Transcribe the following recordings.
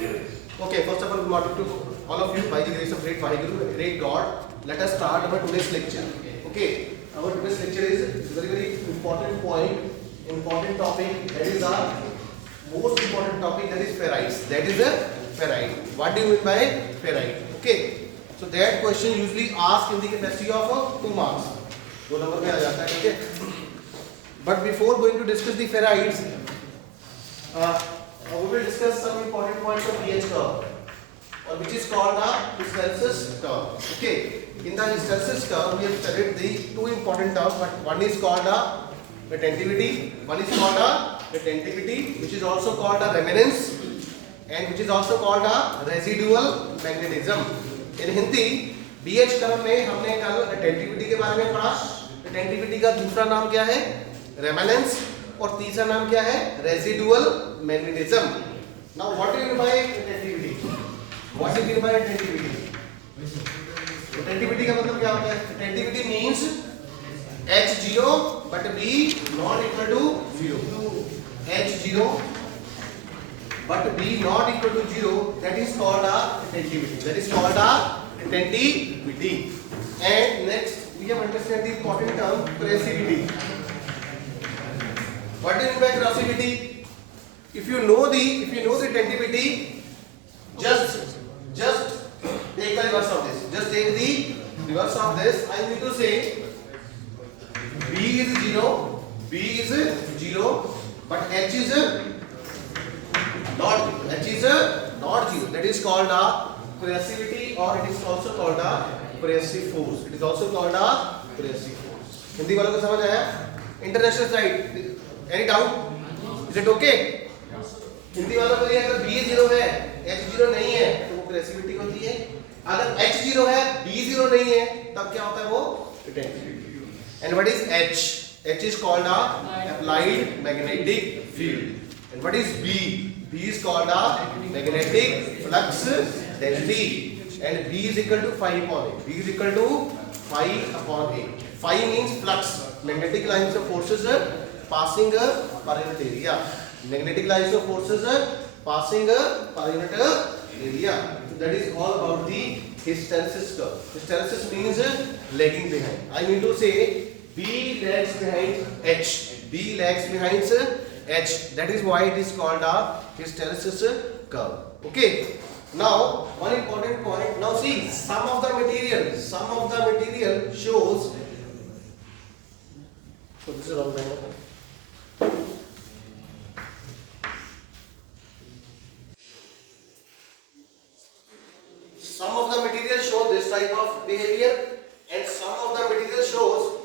Okay, first of all, good morning to all of you by the grace of great Vaheguru, great God. Let us start our today's lecture. Okay, our today's lecture is very important point, important topic. That is our most important topic. That is ferrites. That is a ferrite. What do you mean by ferrite? Okay, so that question usually asked in the capacity of 2 marks. 2 number में आ जाता है, ठीक है? But before going to discuss the ferrites, we will discuss some important points of pH curve, or which is called the hysteresis curve. Okay, in the hysteresis curve, we have studied the 2 important terms. But one is called the retentivity. One is called the retentivity, which is also called the remanence, and which is also called the residual magnetism. In Hindi, pH curve में हमने कल retentivity के बारे में पढ़ा. retentivity का दूसरा नाम क्या है? रेमेनेंस. और तीसरा नाम क्या है? Residual magnetism. Now what do you mean by retentivity? What do you mean by retentivity? retentivity का मतलब क्या होता है? retentivity means H0 but B not equal to 0. H0 but B not equal to 0, that is called a retentivity. That is called a retentivity. And next we have understand the important term corrosivity. What do you mean by corrosivity? If you know the retentivity, just take the reverse of this. Just take the reverse of this. I need to say B is 0, but H is not 0. That is called a corrosivity, or it is also called a corrosive force. It is also called a corrosive force. Hindi वालों को समझ आया? International side. Any doubt? Is it okay? Hindi वालों के लिए अगर B 0 है, H 0 नहीं है, तो वो corrosivity होती है. अगर H 0 है, B 0 नहीं है, तब क्या होता है वो? retentivity. And what is H? H is called a applied magnetic field. And what is B? B is called a magnetic flux density. And B is equal to phi upon A. B is equal to phi upon A. Phi means flux. Magnetic lines of forces passing per unit area. Magnetic lines of forces passing per unit area. So that is all about the hysteresis curve. Hysteresis means lagging behind. I mean to say B lags behind H. B lags behind H. That is why it is called a hysteresis curve. Okay. Now one important point. Now see, some of the material shows. So this is all right. Some of the material show this type of behavior, and some of the material shows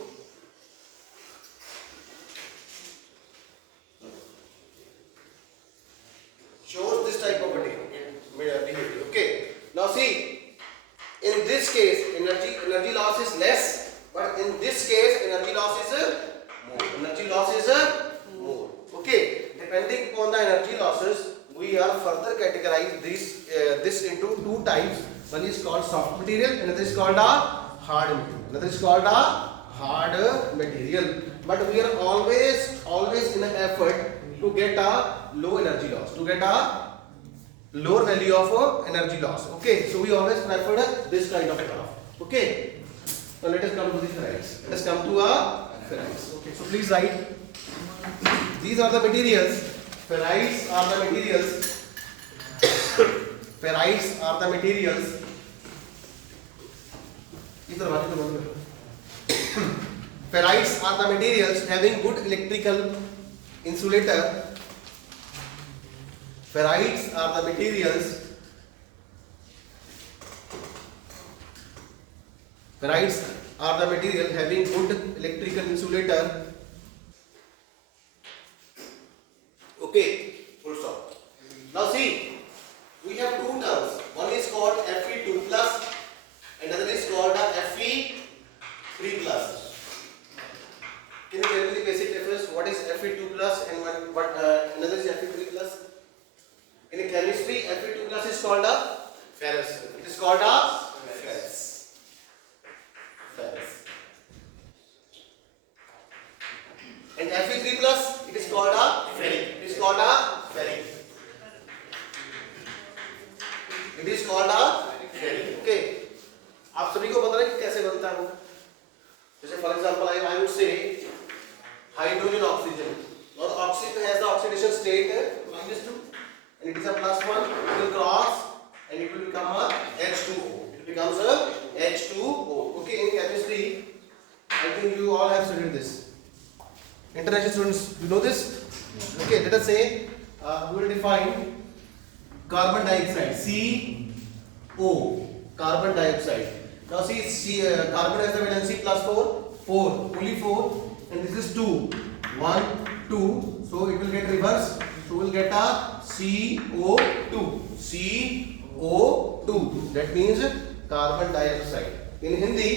this type of behavior. Okay. Now see, in this case energy loss is less, but in this case energy loss is more. Okay. Depending upon the energy losses, we are further categorize this into 2 types. One is called soft material, another is called a hard material. But we are always in an effort to get a low energy loss, to get a lower value of energy loss. Okay, so we always prefer this kind of graph. Okay, so let us come to the ferrites. Let us come to ferrites. Okay, so please write. These are the materials. Ferrites are the materials. Ferrites are the materials. Ferrites are the materials having good electrical insulator. Ferrites are the materials. Ferrites are the material having good electrical insulator. Okay, full stop. Now see, we have 2 terms. One is called Fe2 plus, another is called Fe3 plus. Can you tell me the basic difference? What is Fe2 plus and another is Fe3 plus? In chemistry, Fe2 plus is called a ferrous. It is called a ferrous. And Fe3 plus, it is called a ferric. It is called a ferric. It is called a ferric. Okay. आप सभी को पता है कि कैसे बनता है वो. जैसे for example I would say hydrogen oxygen. Now the oxygen has the oxidation state -2 and it is a +1. It will cross and it will become a H2O. It becomes a H2O. Okay, in chemistry I think you all have studied this. International students, you know this? Okay, let us say we will define carbon dioxide, CO, carbon dioxide. Now see, carbon has the valency +4, 4, only 4, and this is 2, 1, 2, so it will get reversed, so we will get a CO2, CO2, that means carbon dioxide. In Hindi,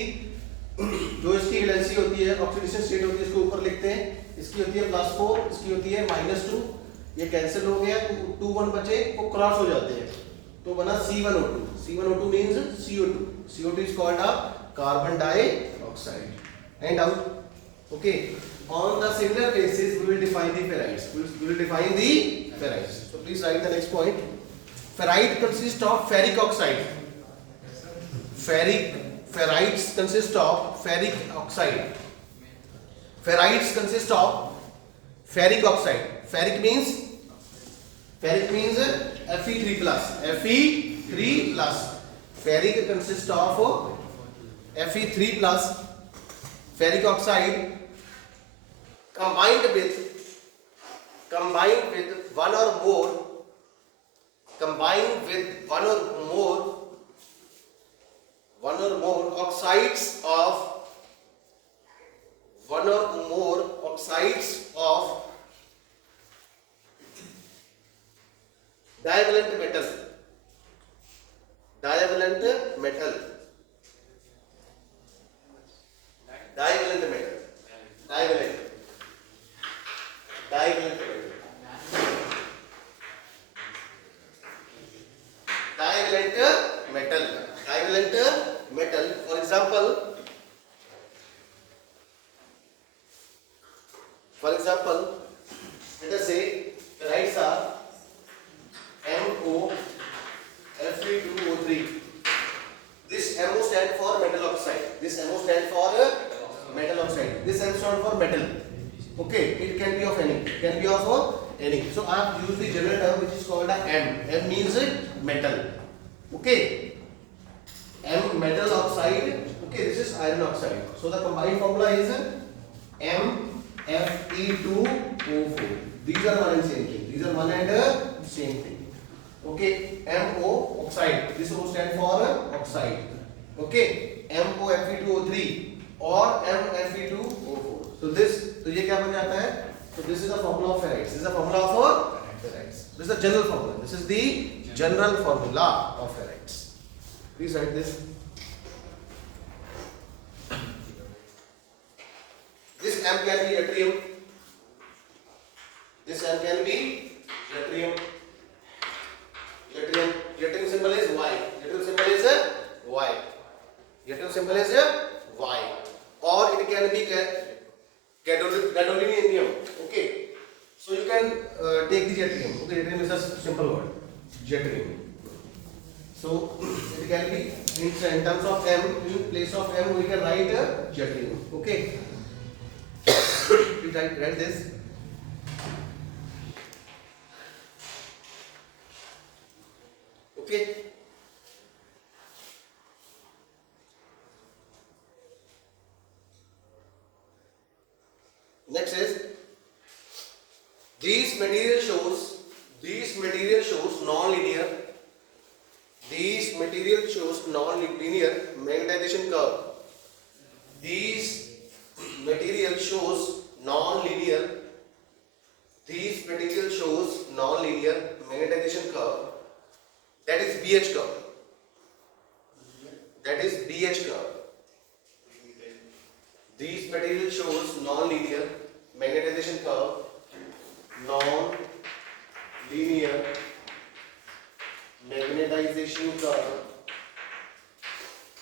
जो इसकी valency होती है, oxidation state होती है, इसको ऊपर लिखते हैं, इसकी होती है +4, इसकी होती है -2, ये कैंसिल हो गया, 2 1 बचे, वो क्रॉस हो जाते हैं, तो बना C1O2. C1O2 means CO2. CO2 is called a carbon dioxide. And out. Okay. On the similar basis, we will define the ferrites. We will define the ferrites. So please write the next point. Ferrite consists of ferric oxide. Ferrites consist of ferric oxide. Ferrites consist of ferric oxide. Ferric means Fe3 plus. Fe3 plus. Ferric consists of Fe3 plus ferric oxide combined with one or more oxides of divalent metal. Divalent metal. For example, let us say ferrites are MO Fe2O3. This MO stands for metal oxide. This M stands for metal. Okay, it can be of any. So I have used the general term which is called a M. M means metal. Okay. M metal oxide. Okay, this is iron oxide. So the combined formula is MFE2O4. These are one and same thing. Okay, MO oxide. This O stands for oxide. Okay, MOFE2O3 or MFE2O4. So ये क्या बन जाता है? So this is the formula of ferrites. This is the formula of ferrites. This is the general formula. This is the general formula of ferrites. Please write this. This M can be yttrium. Yttrium symbol is Y. Yttrium symbol is Y. Or it can be gadolinium. Okay. So you can take the yttrium. Okay, yttrium is a simple word. Yttrium. So it can be in terms of M. In place of M, we can write yttrium. Okay. Please write this. Okay. Next is these material shows non-linear magnetization curve. These material shows non-linear magnetization curve. That is BH curve. These material shows non-linear magnetization curve. That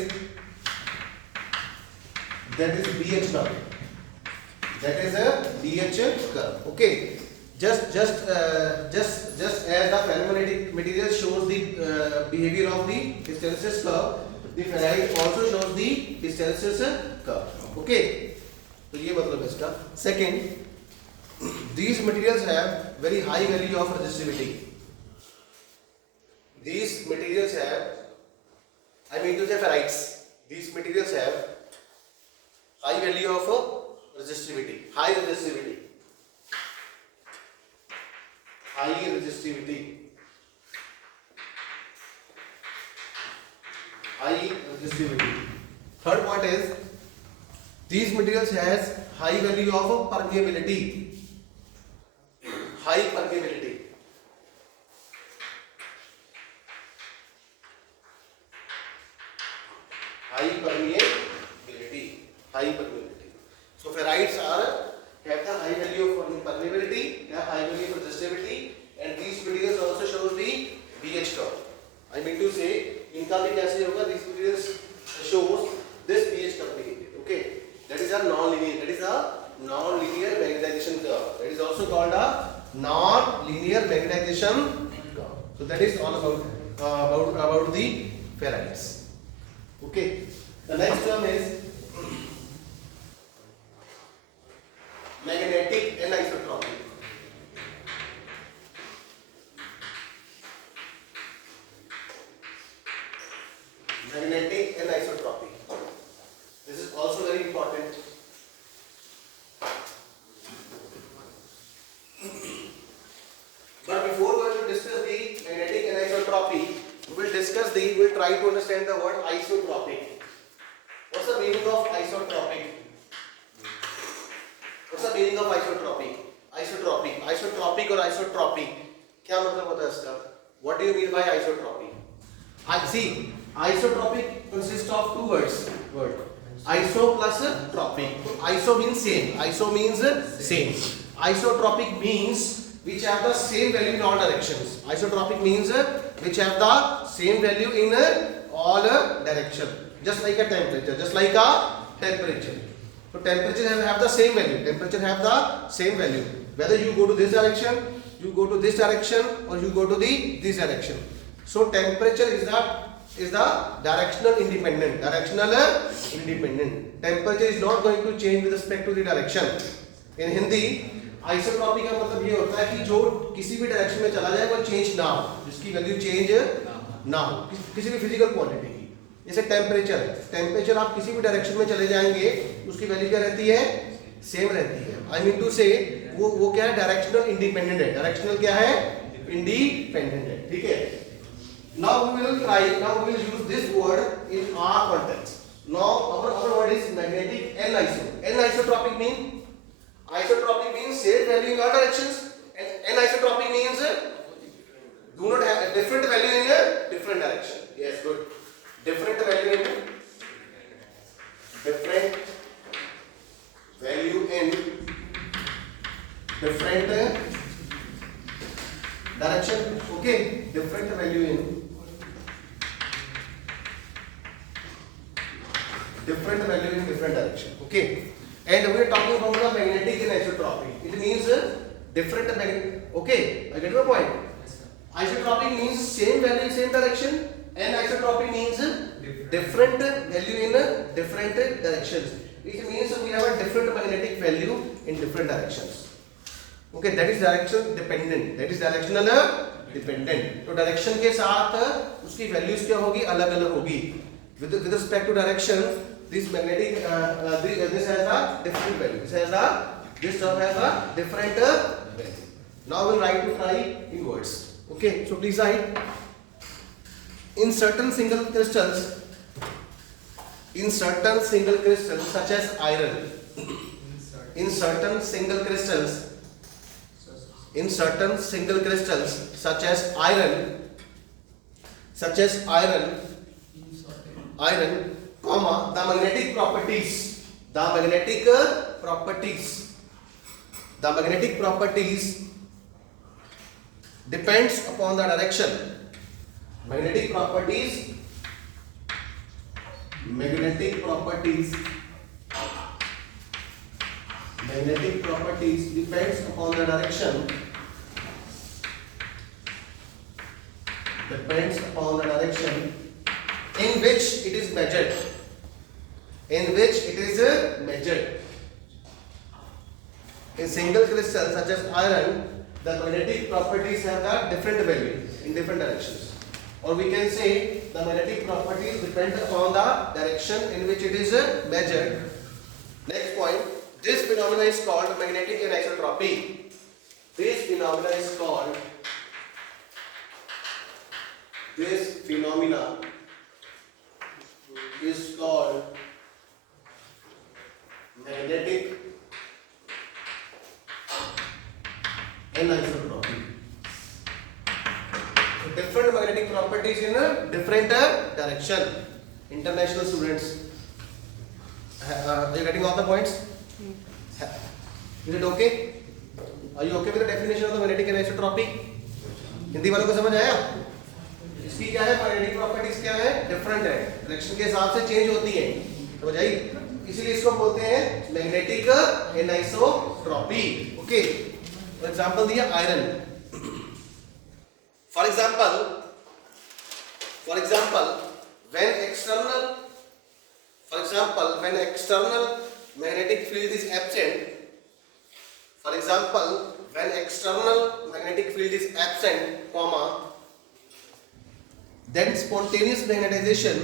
is BH curve. Okay. just as the ferromagnetic material shows the behavior of the hysteresis curve, the ferrite also shows the hysteresis curve. Okay, तो ये मतलब है इसका. Second, these materials have very high value of resistivity. These materials have, I mean to say ferrites, these materials have high value of resistivity, high resistivity, high resistivity, high resistivity. Third point is these materials has high value of permeability, high permeability. High permeability, high permeability. So ferrites have the high value of permeability, have high value of resistivity, and these materials also shows the BH curve. I mean to say, इनका भी कैसे होगा? These materials shows this BH curve behavior. Okay, that is a non-linear. That is a non-linear magnetization curve. That is also called a non-linear magnetization curve. So that is all about the ferrites. Okay, the next term is magnetic anisotropy. Magnetic anisotropy. This is also very important. But before we will discuss the magnetic anisotropy, we will try to understand the word isotropic. What's the meaning of isotropic? What's the meaning of isotropic? Isotropic or isotropy. क्या मतलब होता है इसका? What do you mean by isotropy? See, isotropic consists of two words. Iso plus tropic. Iso means same. Iso means same. Isotropic means which have the same value in all directions. Isotropic means which have the same value in all directions. Just like a temperature. So temperature have the same value. Temperature have the same value. Whether you go to this direction, you go to this direction, or you go to this direction. So temperature is the directional independent. Temperature is not going to change with respect to the direction. In Hindi, isotropy का मतलब ये होता है कि जो किसी भी direction में चला जाए वो चेंज ना हो, जिसकी वैल्यू चेंज ना हो किसी भी फिजिकल क्वांटिटी की. जैसे टेम्परेचर आप किसी भी डायरेक्शन में चले जाएंगे उसकी वैल्यू क्या रहती है? सेम रहती है. आई मीन टू से वो क्या है? डायरेक्शनल इंडिपेंडेंट है. डायरेक्शनल क्या है? इंडिपेंडेंट है. ठीक है. Now we will use this word in our context. Now our word is magnetic anisotropic means same value in all directions, and anisotropic means do not have a different value in a different direction. Yes, good. Different value in different direction. Okay, different value in different direction. Okay, and we are talking about the magnetic anisotropy. It means different magnetic. Okay, I get your point. Isotropic means same value in same direction, and isotropy means different value in different directions. It means we have a different magnetic value in different directions. Okay, that is direction dependent. That is directional dependent. तो direction के साथ उसकी values क्या होगी? अलग अलग होगी. With respect to direction, this magnetic this has a different value. This term has a different value. Now we'll try in words. Okay, so please write. In certain single crystals such as iron. In certain single crystals such as iron, comma, the magnetic properties depends upon the direction. Magnetic properties depends upon the direction depends upon the direction in which it is measured. In which it is measured. In single crystal such as iron, the magnetic properties have the different value in different directions. Or we can say the magnetic properties depend upon the direction in which it is measured. Next point, this phenomena is called magnetic anisotropy. This phenomena is called magnetic anisotropy. So different magnetic properties in a different direction. International students, are you getting all the points? Is it okay? Are you okay with the definition of the magnetic anisotropy? Hindi वालों को समझ आया? इसकी क्या है magnetic properties क्या है? Different है, डायरेक्शन के हिसाब से चेंज होती है, समझ आई? इसीलिए इसको बोलते हैं magnetic anisotropy. Okay, for example दिया iron. For example when external magnetic field is absent, comma, then spontaneous magnetization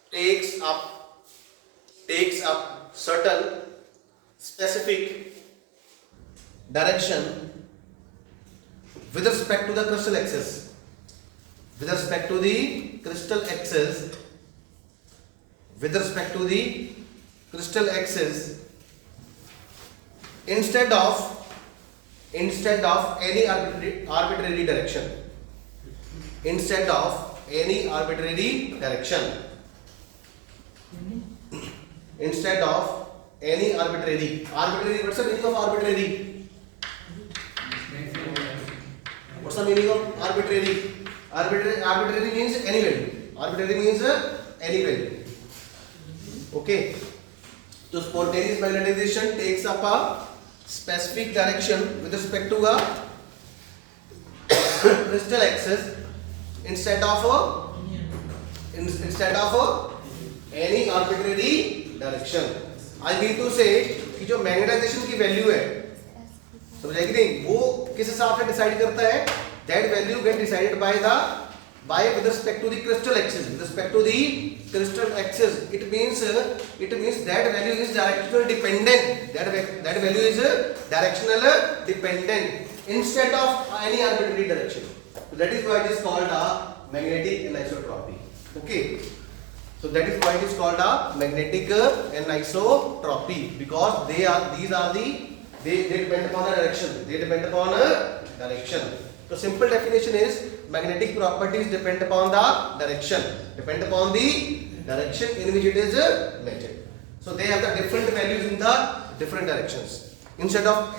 takes up certain specific direction, with respect to the crystal axis, instead of any arbitrary direction. Arbitrary, what's the meaning of arbitrary? What's the meaning of arbitrary? Arbitrary means any value. Okay, so spontaneous magnetization takes up a specific direction with respect to a crystal axis instead of any arbitrary direction. I mean to say कि जो magnetisation की value है, समझ आएगी नहीं, वो किस हिसाब से डिसाइड करता है? That value get decided by with respect to the crystal axis. It means that value is directional dependent. That value is directional dependent instead of any arbitrary direction. So that is why it is called a magnetic anisotropy. Okay. So that is why it is called a magnetic anisotropy, because they depend upon a direction. So simple definition is magnetic properties depend upon the direction in which it is measured. So they have the different values in the different directions. Instead of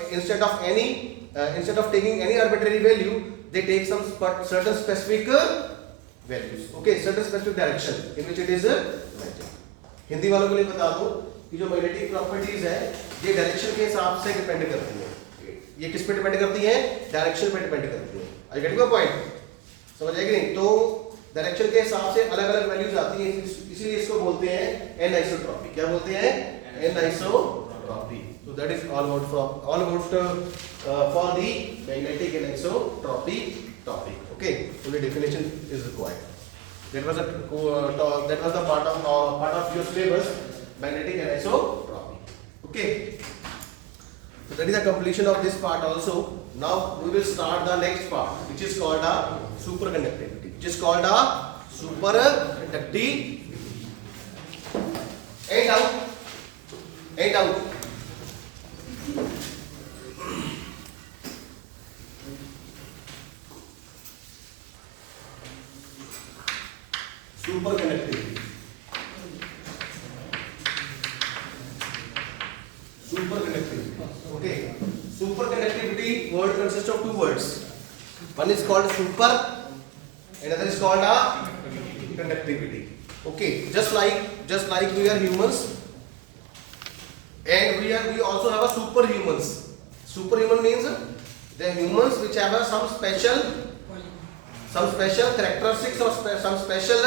taking any arbitrary value, they take some certain specific values. Okay, certain specific direction in which it is measured. Hindi वालों के लिए बता दूं कि जो magnetic properties है ये direction के हिसाब से डिपेंड करती है. ये किस पे डिपेंड करती है? डायरेक्शन पे डिपेंड करती है. I get your point? समझ आएगी नहीं? तो डायरेक्शन के हिसाब से अलग-अलग वैल्यूज आती हैं, इसीलिए इसको बोलते हैं एनिसोट्रॉपी. क्या बोलते हैं? Anisotropy. So that is all about for the magnetic anisotropy topic. Okay, so the definition is required. That was the part of your syllabus, magnetic anisotropy. Okay, so that is the completion of this part also. Now we will start the next part, which is called superconductivity. Eight out. Superconductivity. Superconductivity. Okay. Superconductivity word consists of two words. One is called super, another is called a conductivity. Okay. Just like we are humans, and we also have a superhumans. Superhuman means they are humans which have some special characteristics or some special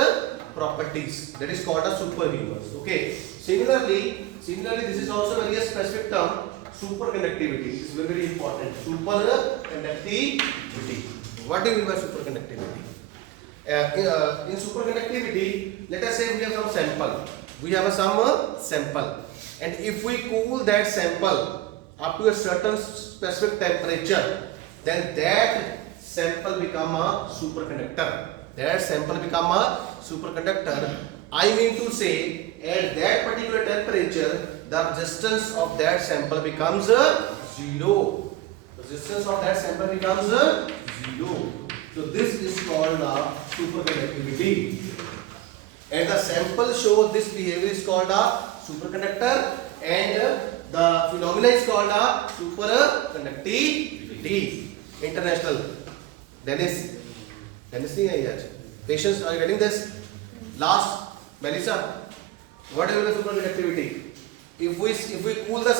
properties. That is called a superhumans. Okay. Similarly, this is also very specific term. Superconductivity is very, very important. Superconductivity. What do you mean by superconductivity? In superconductivity, let us say we have some sample. And if we cool that sample up to a certain specific temperature, then that sample become a superconductor. I mean to say, at that particular temperature, the resistance of that sample becomes zero. So this is called superconductivity. And the sample show this behavior is called a superconductor, and the phenomena is called a superconductivity. International. Dennis nahi hai yaar. Patients, are you getting this? Last, Melissa, what is the superconductivity? If we cool the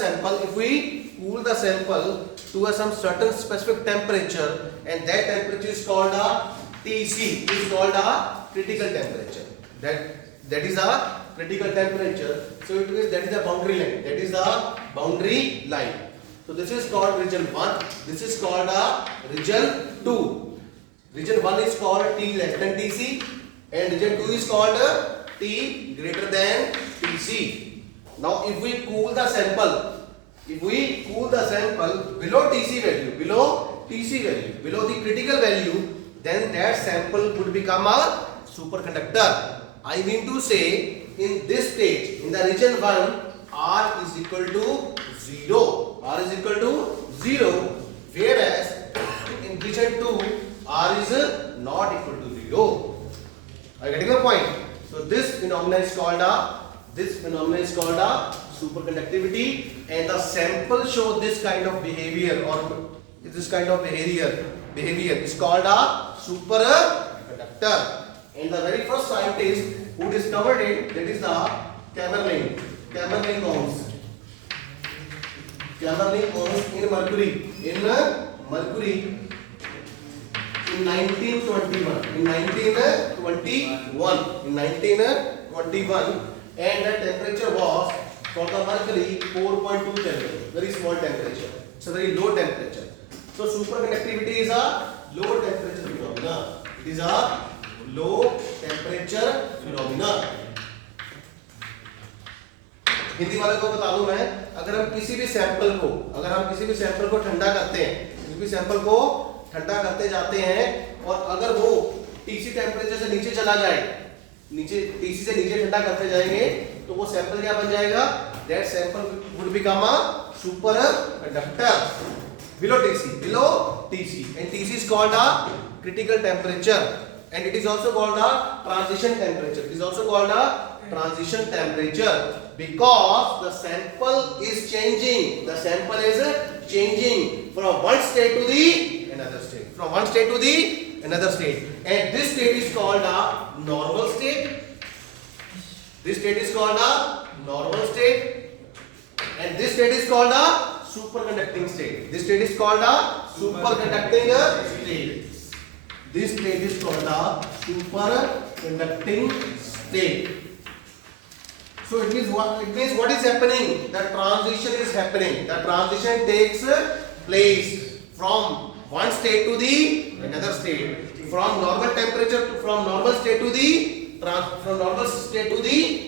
sample, to some certain specific temperature, and that temperature is called a TC, is called a critical temperature. That is a critical temperature. So it means that is a boundary line. So this is called region 1. This is called a region 2. Region 1 is called T less than TC, and region 2 is called T greater than TC. Now if we cool the sample below TC value, below the critical value, then that sample would become a superconductor. I mean to say, in this stage, in the region 1, R is equal to 0, whereas in region 2, R is not equal to 0. Are you getting the point? So this phenomenon is called a superconductivity, and the sample show this kind of behavior is called a superconductor. And the very first scientist who discovered it, that is the Camerlin Gons in Mercury in 1921, and the temperature was for the mercury 4.2 Kelvin, very small temperature. It's a very low temperature. So superconductivity is a low temperature phenomena. It is a low temperature phenomena. Hindi वाले को बता दूं मैं, अगर हम किसी भी sample को ठंडा करते जाते हैं, और अगर वो टीसी टेम्परेचर से नीचे चला जाए, टीसी से नीचे ठंडा करते जाएंगे, तो वो सैंपल क्या बन जाएगा? That sample would become a superconductor below TC, and TC is called a critical temperature, and it is also called a transition temperature. Because the sample is changing. From one state to the another state. And this state is called a normal state. And this state is called a superconducting state. This state is called a superconducting state. So it means what is happening? The transition is happening. The transition takes place from one state to the another state, from normal state to the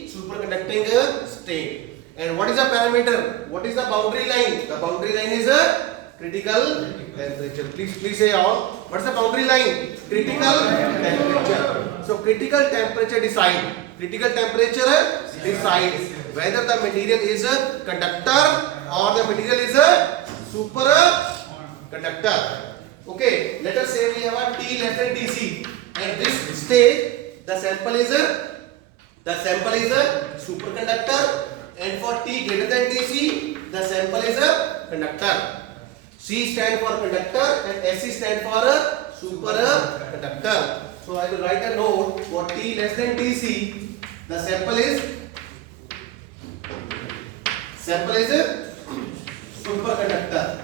superconducting state. And what is the parameter? What is the boundary line? The boundary line is a critical temperature. Please say all. What's the boundary line? Critical temperature. So critical temperature decides whether the material is a conductor or the material is a superconductor. Okay, let us say we have a T less than TC. At this stage, the sample is a superconductor, and for T greater than Tc, the sample is a conductor. C stand for conductor and Sc stand for a superconductor. So I will write a note for T less than Tc, the sample is a superconductor.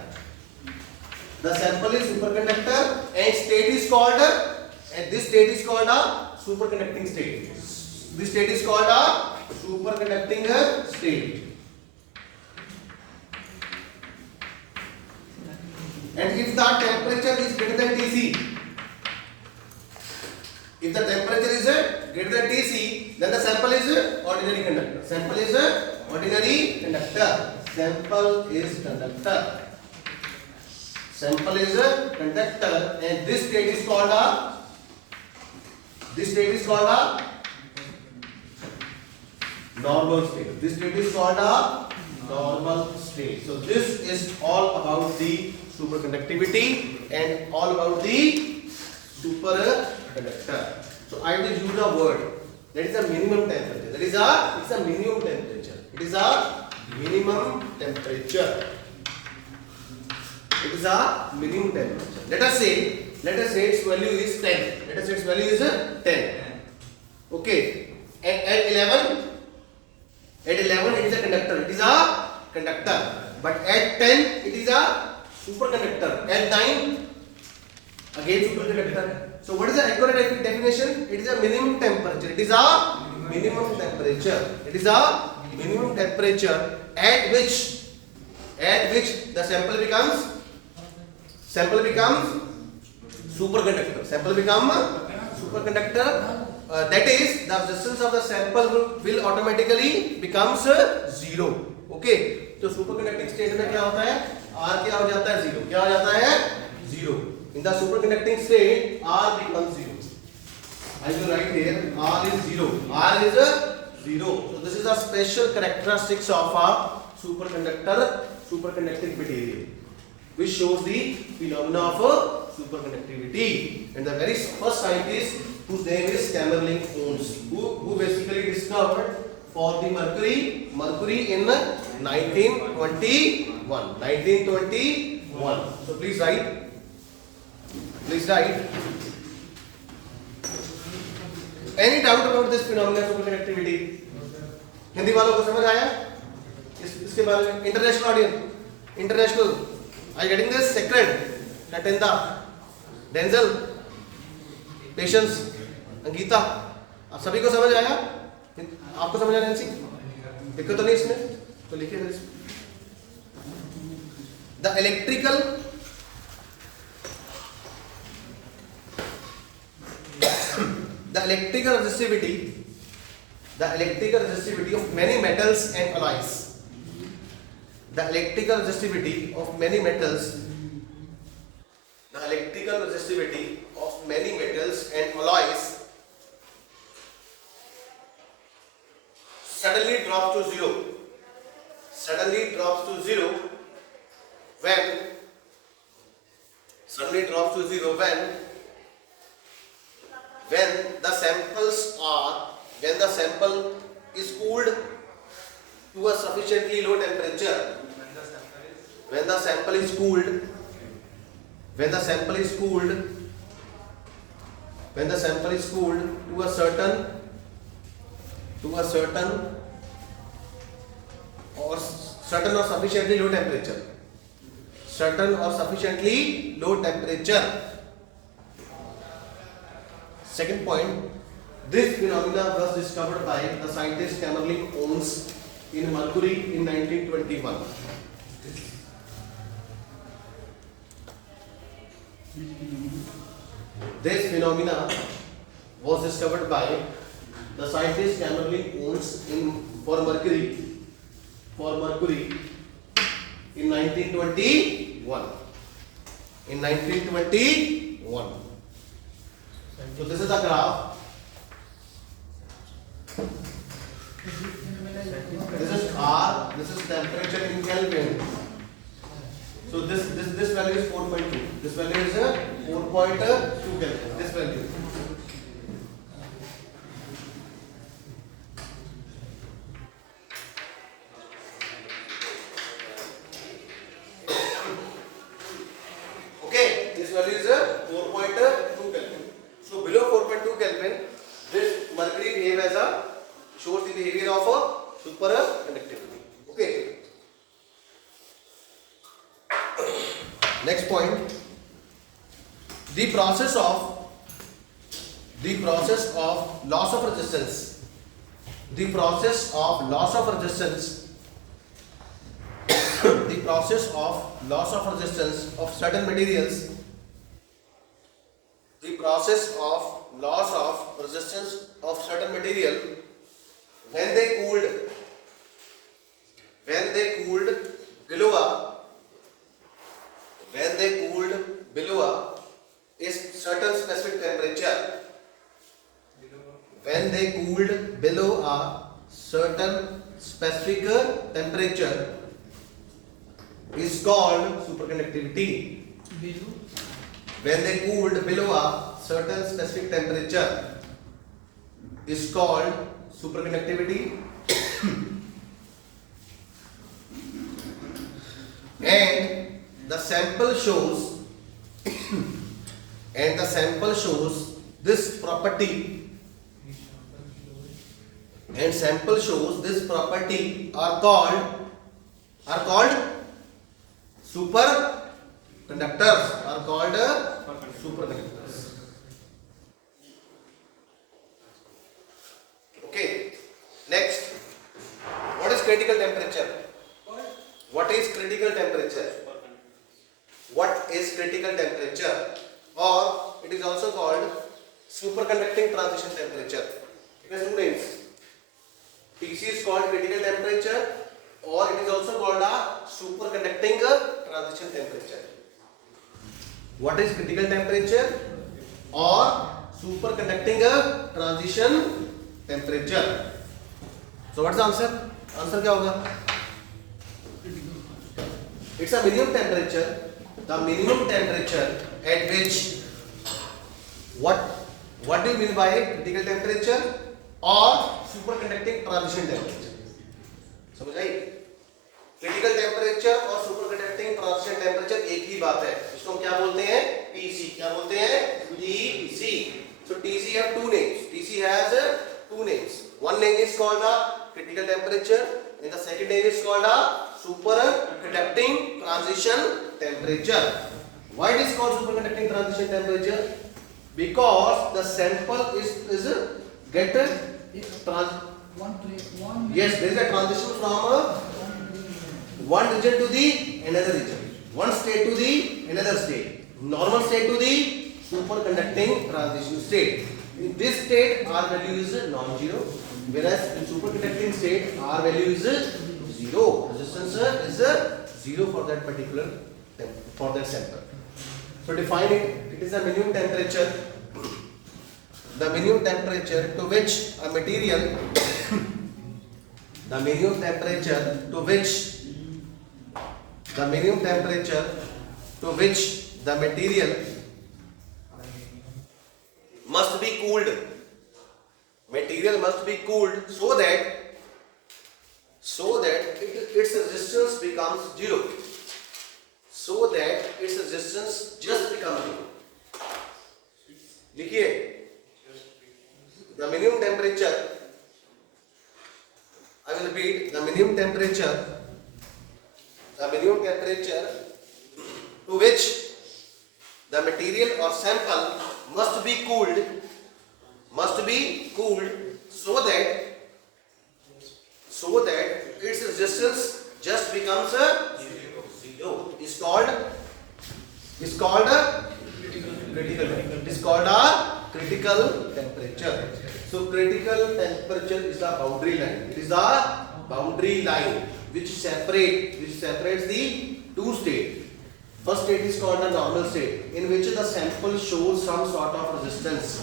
The sample is superconductor and state is called this state is called a superconducting state. This state is called a superconducting state. And if the temperature is greater than Tc, if the temperature is greater than Tc, then the sample is ordinary conductor. Sample is ordinary conductor. Sample is conductor. Sample is a conductor, and this state is called a normal state. This state is called a normal state. So this is all about the superconductivity and all about the superconductor. So I will use a word that is a minimum temperature. It's a minimum temperature. It is a minimum temperature. It is a minimum temperature. Let us say its value is 10. Let us say its value is 10. Okay. At 11 it is a conductor. It is a conductor. But at 10 it is a superconductor. At 9 again superconductor. So what is the accurate definition? It is a minimum temperature. It is a minimum temperature. It is a minimum temperature at which the sample becomes superconductor. Sample become superconductor. That is, the resistance of the sample will automatically becomes 0. Okay. तो superconducting state में क्या होता है? R क्या हो जाता है? 0. क्या हो जाता है? 0. In the superconducting state, R becomes 0. I will write here R is 0. R is 0. So this is a special characteristics of a superconducting material, which shows the phenomena of superconductivity. And the very first scientist, whose name is Kamerlingh Onnes, who basically discovered for the mercury in 1921. So please write. Any doubt about this phenomenon of superconductivity? Hindi वालों को समझ आया? इसके बारे में international audience, international. Are you getting this? Secret, Katinda, Denzel, Patience, Ankita, आप सभी को समझ आया? आपको समझ आया नैन्सी? दिक्कत तो नहीं इसमें? तो लिखिए फिर इसमें. The electrical resistivity of many metals and alloys. The electrical resistivity of many metals and alloys suddenly drops to zero when the sample is cooled to a sufficiently low temperature. When the sample is cooled to a certain or sufficiently low temperature. Second point, this phenomena was discovered by the scientist Kamerlingh Onnes in mercury in 1921. This phenomena was discovered by the scientist Kamerlingh Onnes for mercury in 1921. So this is the graph. This is R. This is temperature in Kelvin. So this value is 4.2. This value is 4.2 Kelvin. This value. as a shows the behavior of a superconductivity. Okay. Next point, the process of loss of resistance. The process of loss of resistance. The process of loss of resistance of certain materials. The process of loss of resistance of certain material when they cooled below a is certain specific temperature. When they cooled below a certain specific temperature is called superconductivity. When they cooled below a certain specific temperature is called superconductivity. And the sample shows this property. And sample shows this property are called superconductors. Okay. Next, what is critical temperature? What is critical temperature? What is critical temperature? Or it is also called superconducting transition temperature. It has two names. TC is called critical temperature, or it is also called a superconducting transition temperature. What is critical temperature or superconducting transition temperature? So what's the answer? Answer क्या होगा? It's a minimum temperature. The minimum temperature at which what do you mean by critical temperature or superconducting transition temperature? समझ आई? Critical temperature और superconducting transition temperature एक ही बात है. इसको हम क्या बोलते हैं? TC. क्या बोलते हैं? TC. So TC have two names. TC has two names. One name is called the critical temperature, and the second name is called the superconducting transition temperature. Why it is called superconducting transition temperature? Because the sample is get yes, there is a transition from one region to the another region, one state to the another state, normal state to the superconducting transition state. In this state R value is non-zero, whereas in superconducting state R value is zero. Resistance is zero for that particular sample. So define it. It is a minimum temperature. The minimum temperature to which a material the minimum temperature to which the material must be cooled. Material must be cooled so that its resistance becomes zero. So that its resistance just becomes zero. देखिए, the minimum temperature, I will repeat, the minimum temperature to which the material or sample must be cooled so that its resistance just becomes zero. Is called critical temperature. So critical temperature is the boundary line. It is the boundary line which separates the two states. First state is called the normal state, in which the sample shows some sort of resistance,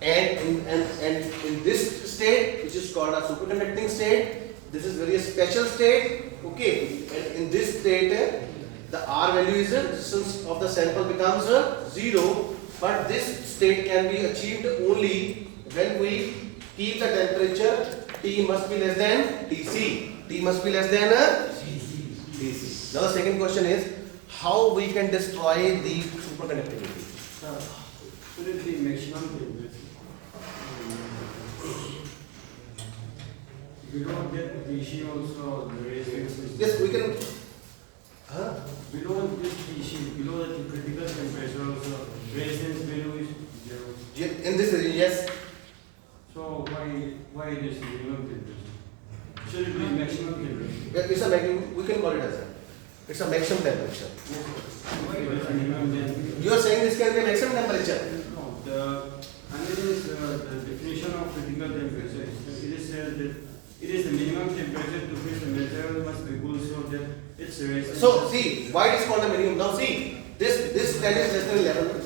and in this state, which is called a superconducting state, this is very special state. Okay, and in this state, the R value is resistance of the sample becomes zero, but this state can be achieved only when we keep the temperature T must be less than TC. T must be less than TC. Now the second question is how we can destroy the superconductivity. that DC also the resistance is Yes, we can. Huh? below this DC, below the critical temperature also resistance value is 0. In this region, yes. So why this minimum temperature? Should it be maximum temperature? It's a maximum. We can call it as a. It's a maximum temperature. Why it is minimum then? You are saying this can be a maximum temperature. No, under this the definition of critical temperature, it is said that it is the minimum temperature to which the material must be cooled so that its resistance. So see, why it is called a minimum? Now see, this 10 is less than 11.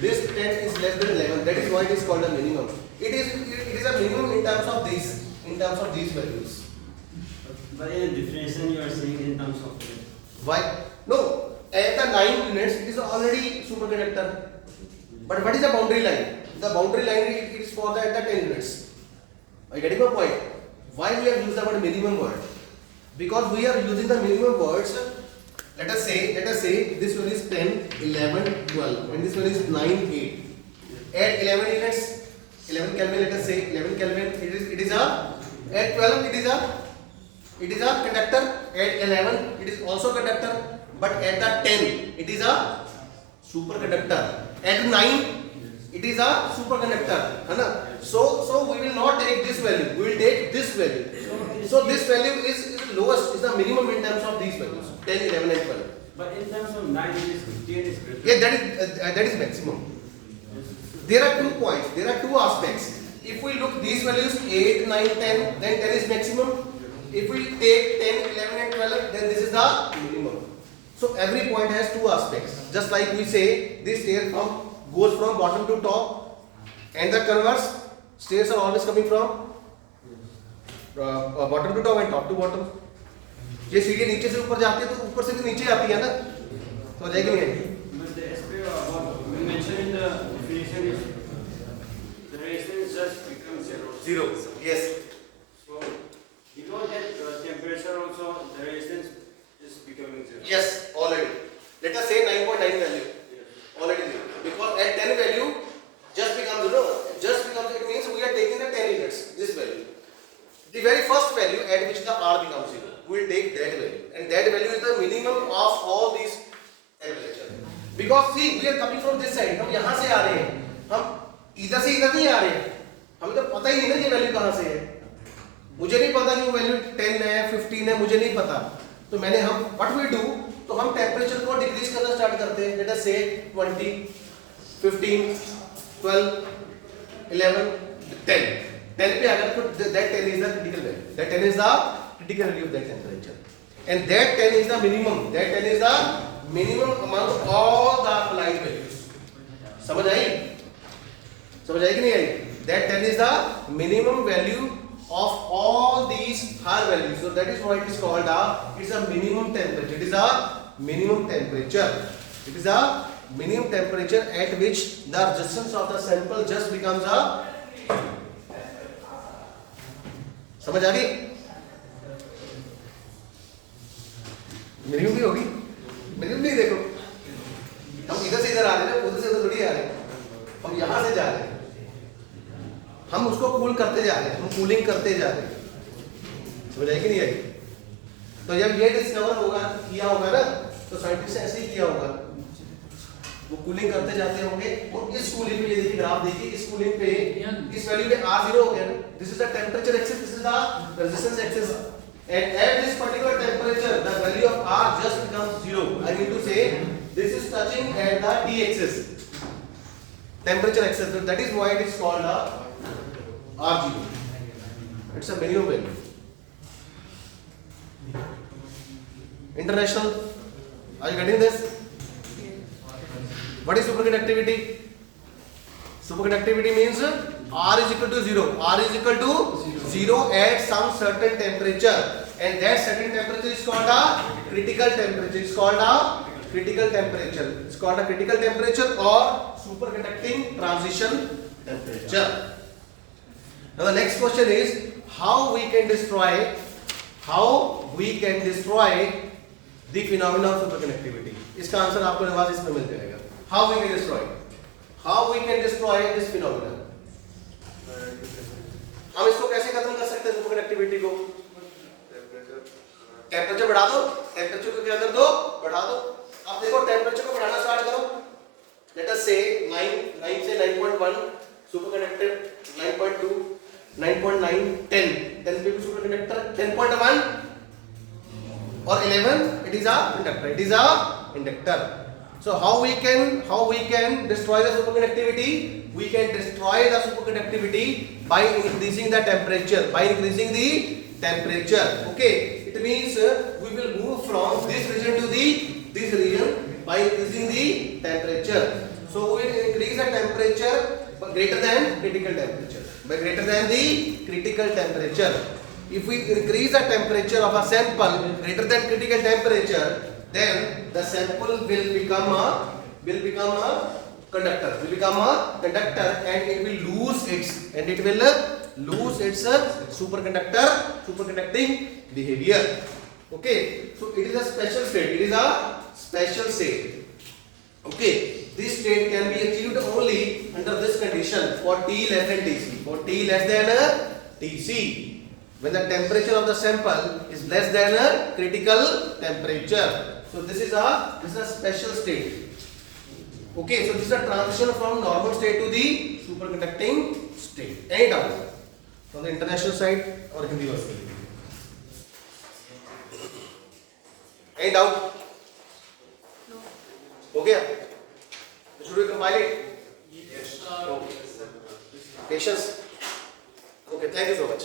This 10 is less than 11. That is why it is called a minimum. It is a minimum in terms of these values. But in the definition you are saying in terms of Why? No, at the 9 units it is already superconductor. But what is the boundary line? The boundary line it is for at the 10 units. Are you getting my point? Why we have used the word minimum word? Because we are using the minimum words. Let us say this one is 10, 11, 12, and this one is 9, 8. At 11 units, 11 Kelvin. Let us say 11 Kelvin. It is a at 12 it is a conductor. At 11 it is also conductor. But at the 10 it is a superconductor. At 9 it is a superconductor. है ना? So we will not take this value. We will take this value. So this value is lowest, is the minimum in terms of these values. 10, 11 and 12. But in terms of 9 it is 10 is greater. Yeah, that is maximum. There are 2 points. There are 2 aspects. If we look these values 8, 9, 10, then 10 is maximum. If we take 10, 11 and 12, then this is the minimum. So every point has 2 aspects. Just like we say, this stair goes from bottom to top, and the converse, stairs are always coming from bottom to top and top to bottom. ये सीढ़ी नीचे से ऊपर जाती है तो ऊपर से भी नीचे आती है ना, तो हो जाएगी नहीं आएगी? But the aspect about we mentioned in the definition is the resistance just becomes 0. Zero. Yes. So below that temperature also the resistance is becoming 0. Yes. Already. Let us say 9.9 value. Yes. Already zero. Because at 10 value just becomes 0. Just becomes, it means we are taking the 10 units. This value. The very first value at which the R becomes 0. We will take that value. And that value is the minimum of all these temperature. Because see, we are coming from this side. हम यहाँ से आ रहे हैं. हम इधर से इधर नहीं आ रहे हैं. हमें तो पता ही नहीं ना ये वैल्यू कहाँ से है. मुझे नहीं पता कि वो वैल्यू 10 है, 15 है, मुझे नहीं पता. तो मैंने what we do, तो हम टेम्परेचर को डिक्रीज करना स्टार्ट करते हैं. Let us say 20, 15, 12, 11, 10. 10 पे अगर तो that 10 is the critical value. That 10 is the critical value of that temperature. And that 10 is the minimum. That 10 is the minimum among all the applied values. समझ आई? समझ आई कि नहीं आई? That 10 is the minimum value of all these higher values. So that is why it is called it's a minimum temperature. It is a minimum temperature. It is a minimum temperature at which the resistance of the sample just becomes a. समझ आ गई? Minimum भी होगी. Minimum नहीं देखो. हम इधर से इधर आ रहे हैं, उधर से उधर थोड़ी आ रहे हैं. हम यहाँ से जा रहे हैं. हम उसको कूल करते जा रहे हैं. हम कूलिंग करते जा रहे हैं. समझ आई कि नहीं आई? तो जब ये डिस्कवर होगा, किया होगा ना, तो साइंटिस्ट ऐसे ही किया होगा. वो कूलिंग करते जाते होंगे और इस कूलिंग पे ये देखिए ग्राफ देखिए, इस कूलिंग पे इस वैल्यू पे R0 हो गया ना. This is the temperature axis, this is the resistance axis. And at this particular temperature, the value of R just becomes 0. I mean to say, this is touching at the T axis, temperature axis. That is why it is called a R0. It's a minimum value. International, are you getting this? What is superconductivity? Superconductivity means R is equal to 0. R is equal to 0 at some certain temperature, and that certain temperature is called a critical temperature. It's called a critical temperature. It's called a critical temperature or superconducting transition temperature. Now the next question is how we can destroy the phenomena of superconductivity. इसका answer आपको नवाज इसमें मिल जाएगा. How we can destroy this phenomenon. हम इसको कैसे खत्म कर सकते हैं सुपरकंडक्टिविटी को? बढ़ा दो, टेम्परेचर को क्या कर दो, बढ़ा दो। अब देखो टेम्परेचर को बढ़ाना स्टार्ट करो। लेट अस से 9 से 9.1 सुपर कंडक्टर, 9.2, 9.9, 10 पे भी super conductor, 10.1 or 11 it is a inductor, it is a inductor. So how we can destroy the superconductivity? We can destroy the superconductivity by increasing the temperature, okay. It means we will move from this region to this region by increasing the temperature. So we will increase the temperature greater than critical temperature, by greater than the critical temperature. If we increase the temperature of a sample greater than critical temperature, then the sample will become a conductor, and it will lose its superconducting behavior. Okay, so it is a special state, okay. This state can be achieved only under this condition, for T less than Tc, when the temperature of the sample is less than a critical temperature. So this is a special state. Okay, so this is a transition from normal state to the superconducting state. Any doubt from the international side or Hindi version? Any doubt? No. Okay. Should we compile it? Yes. Okay. Patience. Okay, thank you so much.